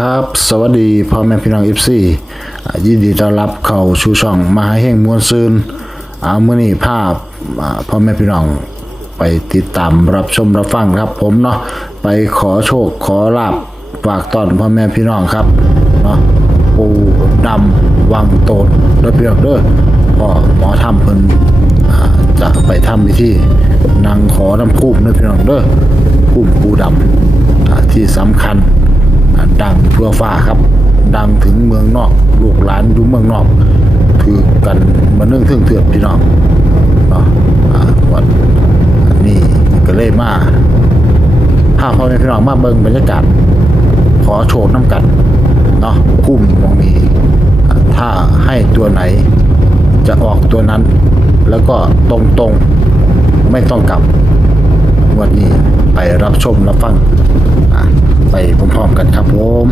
ครับ สวัสดีพ่อแม่พี่น้องเอฟซียินดีต้อนรับเข้าชูช่องมหาเฮงมวลซืนอามื่อนี้ภาพพ่อแม่พี่น้องไปติดตามรับชมรับฟังครับ ผมเนาะไปขอโชคขอลาบฝากตอนพ่อแม่พี่น้องครับเนาะปูดำวังโตนเด้อพี่น้องเด้อพ่อหมอทำเพิ่นจะไปทำพิธีนางขอน้ำคูบเด้อพี่น้องเด้อคูบปูดำที่สำคัญ ดังทั่วฟ้าครับ ดังถึงเมืองนอก ลูกหลานอยู่เมืองนอก ถือกันมาเนื่องถึงเถื่อนพี่น้องเนาะวันนี้ก็เลยมาพาพ่อแม่พี่น้องมาเบิ่งบรรยากาศ ขอโชว์น้ำกันเนาะคุ้มมองนี้ถ้าให้ตัวไหนจะออกตัวนั้น แล้วก็ตรงๆ ไม่ต้องกลับ วันนี้ไปรับชมรับฟังอะไปพร้อมๆกันครับผม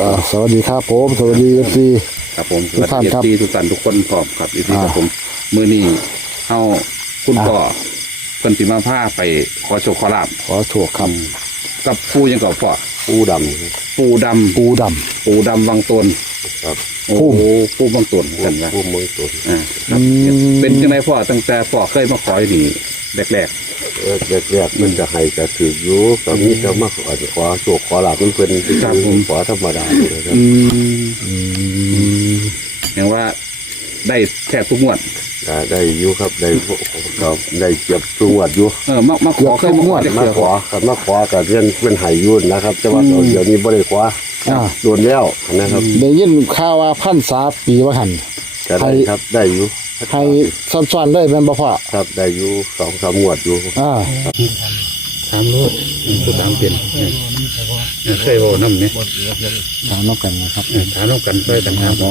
อ่าสวัสดีครับผมสวัสดีเอฟซีครับผมทุกท่านครับสวัสดีทุกท่านทุกคนพร้อมครับอีที่อ่าครับผม มือนี้เอา คุณพ่อเพิ่นสิมาพาไปขอโชคขอลาบขอถูกคกับปูยังกับพ่อปูดปูดำำปูด ปูดำวังตนำครับโอ้โหปูวังตนกันนะปูเมืองตุนอ่าำอืมเป็นจังไดพ่อตั้งแต่พ่อเคยมาขออยู่นี่แรกเออแรกๆมันจะให้จะถืออยู่ตอนนี้จะมาขอขอโศกขอหลับมันเป็นขอธรรมดาเลยคๆรับอืม อย่างว่าได้แทบทุกงวด ได้ได้อยู่ครับได้ครับได้เจ็บทุกวัดอยู่เออมามาขอเคยมาขอได้มาเกือบขอครับมาขอกับเรื่องเป็นไห้ยุ่นนะครับแต่ว่าเดี๋ยวนี้บ่ได้ขออ่า โดนแล้วนะครับได้ยินข่าวว่าพันษาปีว่าหันก็ได้ครับได้อยู่ให้ซ้อนๆเลยแม่นบ่พ่อครับได้อยู่สองสามงวดอยู่อ่าสามลูกตัวสามเป็นเออเคยโอ้น้ำเนี่ยถามน้องกันนะครับเออถามน้องกันช่วยกันหาหมอ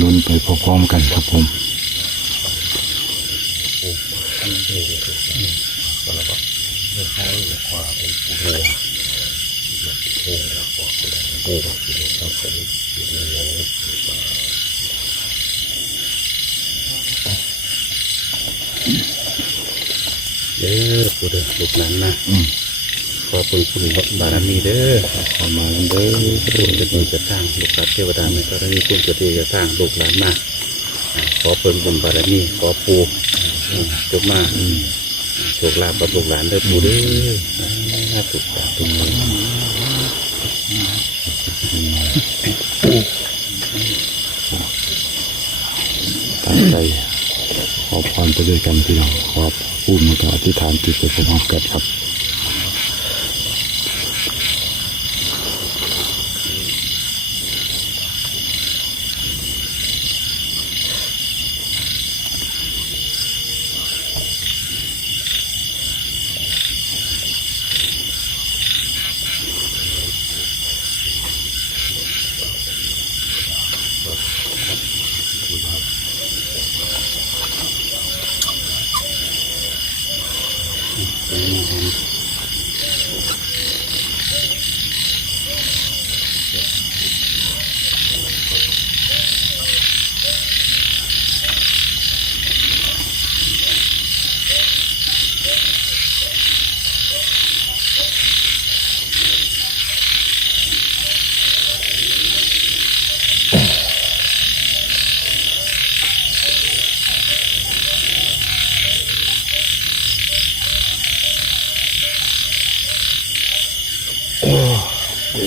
ลุนไปพร้อมๆกันครับผมเด้อผู้เด้อลูกหลานนะขอคุณคุณบารมีเด้อขอมาเด้อผู้จะมีจะสร้างลูกหลานเทวดาในกรณีคุณจะที่จะสร้างลูกหลานมาอ่าขอเพิ่มบุญบารมีขอปูอืมจบมาโชคลาภกับลูกหลานเด้อปูเด้อถูกต้องทุกคนตั้งใจ ขอพรไปด้วยกันพี่น้องขอพูดมันก็อธิษฐานจิตไปพร้อมกันครับ ค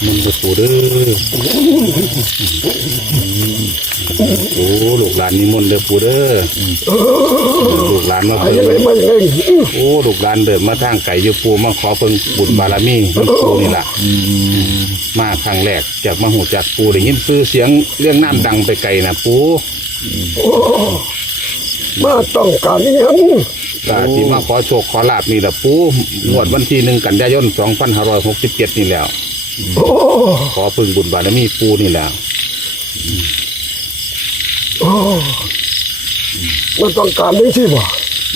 มมาแล้วมันจะปูเด้อโอ้ลูกหลานนิมนต์เด้อปูเด้อลูกหลานมาไอ้เพิ่งยังไงมันยังไงโอ้ลูกหลานเดินมาทางไก่อยู่ปูมาขอเพิ่งบุญบารมีมันปูนี่ล่ะมาครั้งแรกจากมาหูจากปูได้ยินซื้อเสียงเรื่องน้ำดังไปไกลนะปูมาต้องการอิหยังก็ที่มาขอโชคขอลาบนี่แหละปูงวดวันที่หนึ่งกันยายน2567นี่แหล้ว โอ้ขอพึ่งบุญบารมีปูนี่แหล้วโอ้มันต้องการได้ที่บ่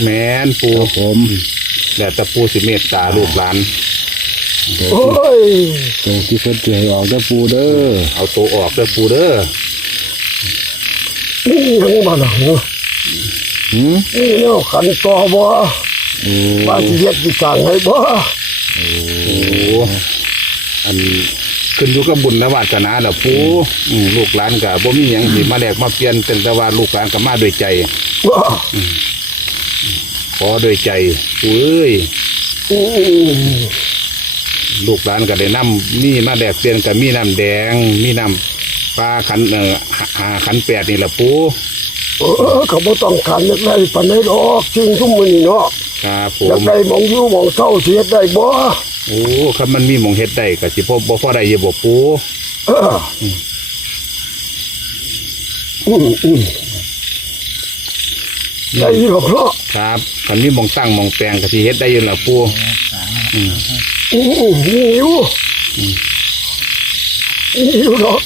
แม่นปูผมแต่แต่ปูสิเมตตาลูกหลานโอ้ยตัวที่คนจะให้ออกได้อปูเด้อเอาตัวออกเด้อปูเด้อนี่ยังมาหนังหืมนี่เนาะขันต่อบ่โอ้ว่าสิเฮ็ดสิจ้างให้บ่โอ้ อันขึ้นอยู่กับบุญและวาสนาแหละปูอืมลูกหลานกับบ่มีหยังสิมาแลกมาเปลี่ยนเป็นแต่ว่าลูกหลานก็มาด้วยใจว่าขอด้วยใจปูเอ้ยอืมลูกหลานก็ได้นำมีมาแลกเปลี่ยนกับมีน้ำแดง มีน้ำปลาขันเอ่อหาหาขันแปดนี่แหละปูเออเขาบ่ต้องการอยากได้ปานใดดอกจริงทุกมื้อนี้เนาะครับผอยากมได้หมองอยู่หมองเศร้าสิเฮ็ดได้บ่ โอ้คันมันมีหมองเฮ็ดได้ก็สิพบบ่พอได้อยู่บ่ปูเอออืมอืมได้หรอกเนาะครับคันมีหมองตั้งหมองแปลงก็สิเฮ็ดได้อยู่ล่ะปูอืมอืมมีอยู่มีอยู่เนาะ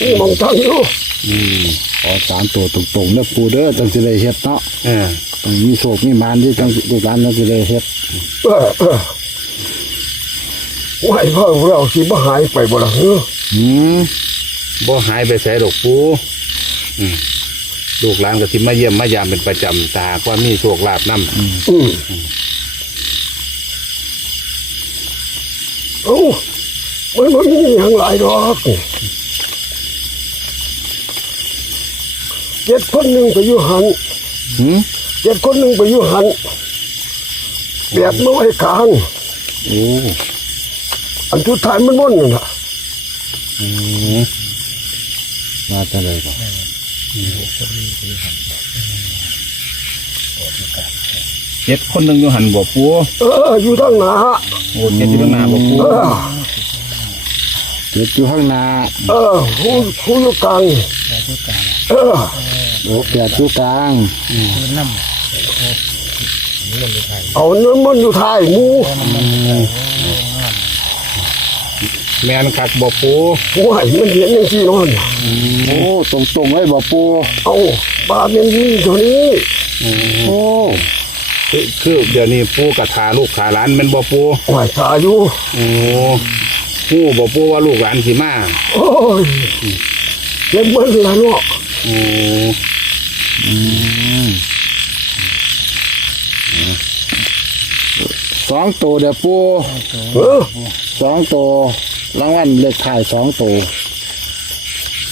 มีหมองตั้งอยู่อืมขอสามตัวตรงๆเด้อปูเด้อจังสิได้เฮ็ดเนาะเออต้องมีโชคมีมานที่จังลูกหลานจังสิได้เฮ็ดเออเออ ไหวพ่อเราสิบ่หายไปบ่ล่ะเฮ้อหืมบ่หายไปไสดอกปูอืมลูกหลานก็สิมาเยี่ยมมายามเป็นประจำตาว่ามีโชคลาภนำอืมเอ้ามันบ่มีหยังหลายดอกเจ็ดคนหนึ่งไปอยู่หันหืมเจ็ดคนหนึ่งไปอยู่หันแบบมาไว้กลางโอ้ อันทุดท้ายมันม่นอยู่น่ะมาจังไดบ่เจ็ดคนหนึงอยู่หันบ่ปูเอออยู่ทางหน้าโอ้เจ็ดอยู่ข้างหน้าบ่ปูเออเจ็ดอยู่ข้างหน้าเออหูหูอยู่กลางเออโอ้แปดอยู่กลางเอาเนื้อมันอยู่ท้ายหมู แม่นคักบ่ปูโอ้ยมันเห็นอย่างที่นอนโอ้ตรงๆไว้บ่ปูเอาบาดมันยี่ตัวนี้โอ้คือคือเดี๋ยวนี้ปูกระทาลูกขาหลานแม่นบ่ปูไหวตาอยู่โอ้ปูบ่ปูว่าลูกหลานสิมาโอ้ยเจ็บมันละเนาะโอ้สองตัวเด้อปูเออสองตัว รางวัลเลขท้ายสองตัว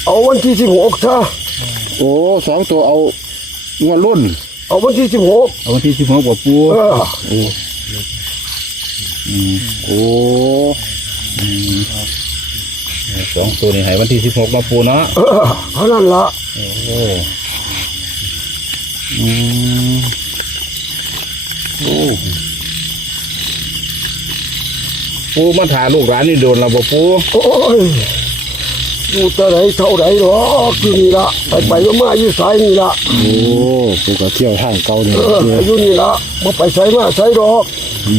เอาวันที่สิบหกซะโอ้สองตัวเอางวดรุ่น เอาวันที่สิบหกเอาวันที่16บ่ปูเออโอ้สองตัวนี่ให้วันที่16บ่ปูเนาะเออเท่านั้นละโอ้อืมโอ้ ปูมาถาลูกหลานนี่โดนเราบ่ปูโอ้ยอยู่แต่ไหนเท่าไหนหรอกอยู่นี่ละไปไปๆมาๆอยู่สายนี่ละโอ้ปูก็เที่ยวทางเก่านี่เอออยู่นี่ละมาไปใส่มาใส่ดอกอื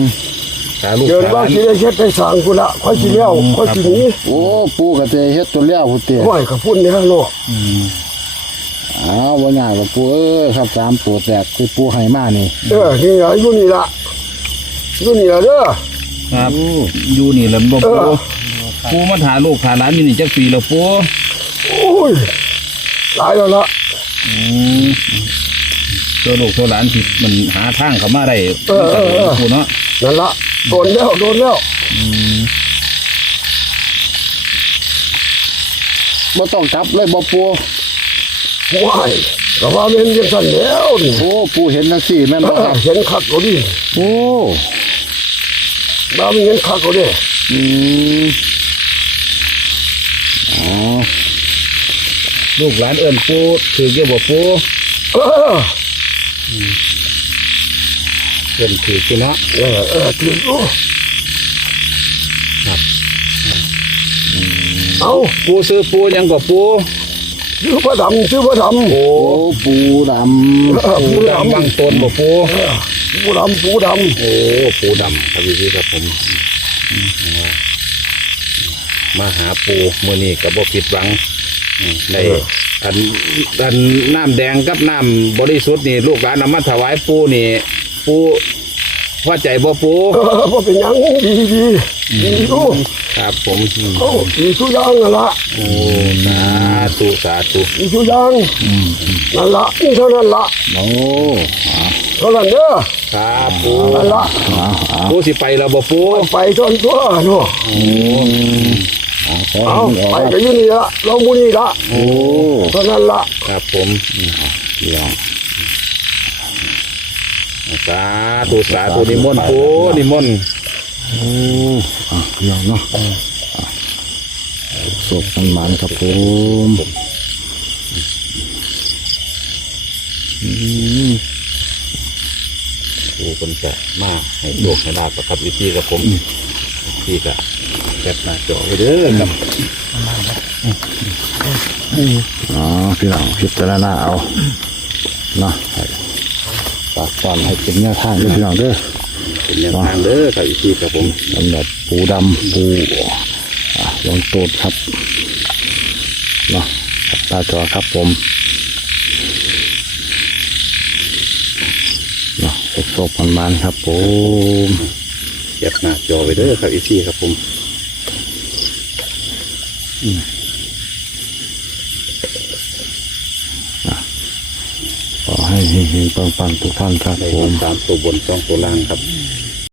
มถาลูกเดินหลาว่านสิได้เช็ดได้สร้างกูละค่อยสิเลี้ยวค่อยสิหนีโอ้ปูก็จะเฮ็ดตัวแล้วพุ่นเตี้ยห้อยกับพุ่นนี่ละเนาะอ้าวบ่ยากหรอกปูเอ้ยครับสามปูแตกคือปูให้มานี่เออนี่ละอยู่นี่ละอยู่นี่ละเด้อ ครับอยู่นี่แหละบ่เอปูอปูมาถาลูกถาหลานอยู่นี่จักปีแล้วปูโอ้ยตายแล้วละอืมตัวลูกตัวหลานที่มันหาทางเข้ามาได้ปูเนาะนั่นละโดนแล้วโดนแล้วบ่ต้องกลับเลยบ่ปูว้ายก็ว่าเป็นยังสั่นแล้วนี่โอ้ปูเห็นจังซี่แม่นเอบ่อครับ เห็นคักก็ดิโอ้ บ้ามันเห็นคักก็ดิอืมอ๋อลูกหลานเอิ้นปูถือเกี่ยวบ่ปูเออเอิ้นถือปูเนาะเออเออถือดูเอาปูซื้อปูยังก็ปูชื่อพระดำชื่อพระดำโอ้โอ้ปูดำเออปูปูดำดำบางตนบ่ปูเออ ปูดำปูดโอ้ปูดำครับพี่ครับผมอืมมาหาปูมื้อนี้ก็บ่ผิดหวังอืมได้อันอันน้ำแดงกับน้ำบริสุทธิ์นี่ลูกหลานนำมาถวายปูนี่ ปูว่าใจบ่ปูำเออว่าเป็นหยังดีดีดีดูครับผมอืมเอาดีทุกอย่างนั่นละโอ้สาธุสาธุดีทุกอย่างนั่นละนี่เท่านั้นละโอ้ เท่านั้นเด้อครับปูนั่นละอ้าวอ้าวปูสิไปแล้วบ่ปูไปจนตัวเนาะอ้าวขอเอาให้มันออกไปก็อยู่นี่ละลองบุนี่ละโอ้เท่านั้นละครับผมเดี๋ยวสาธุสาธุนิมนต์ปูนิมนต์โอ้อะเดี๋ยวเนาะอะศพมันหมันครับผม ปูคนจะมาให้โลกให้ลาบกับวิธีกับผมพี่ก็แคปหน้าจอไปเด้อครับอ๋อพี่น้องพิจารณาเอาเนาะให้ฝากก่อนให้เป็นแนวทางด้วยพี่น้องเด้อเป็นแนวทางเด้อครับวิธีกับผมสำหรับปูดำปูอะลองโตดครับเนาะครับตาจอครับผม เนาะศพมันมันๆครับผมแคปหน้าจอไปเด้อครับวิธีครับผมขอให้เฮงๆปังๆทุกท่านครับได้ผมตามตัวบนสองตัวล่างครับค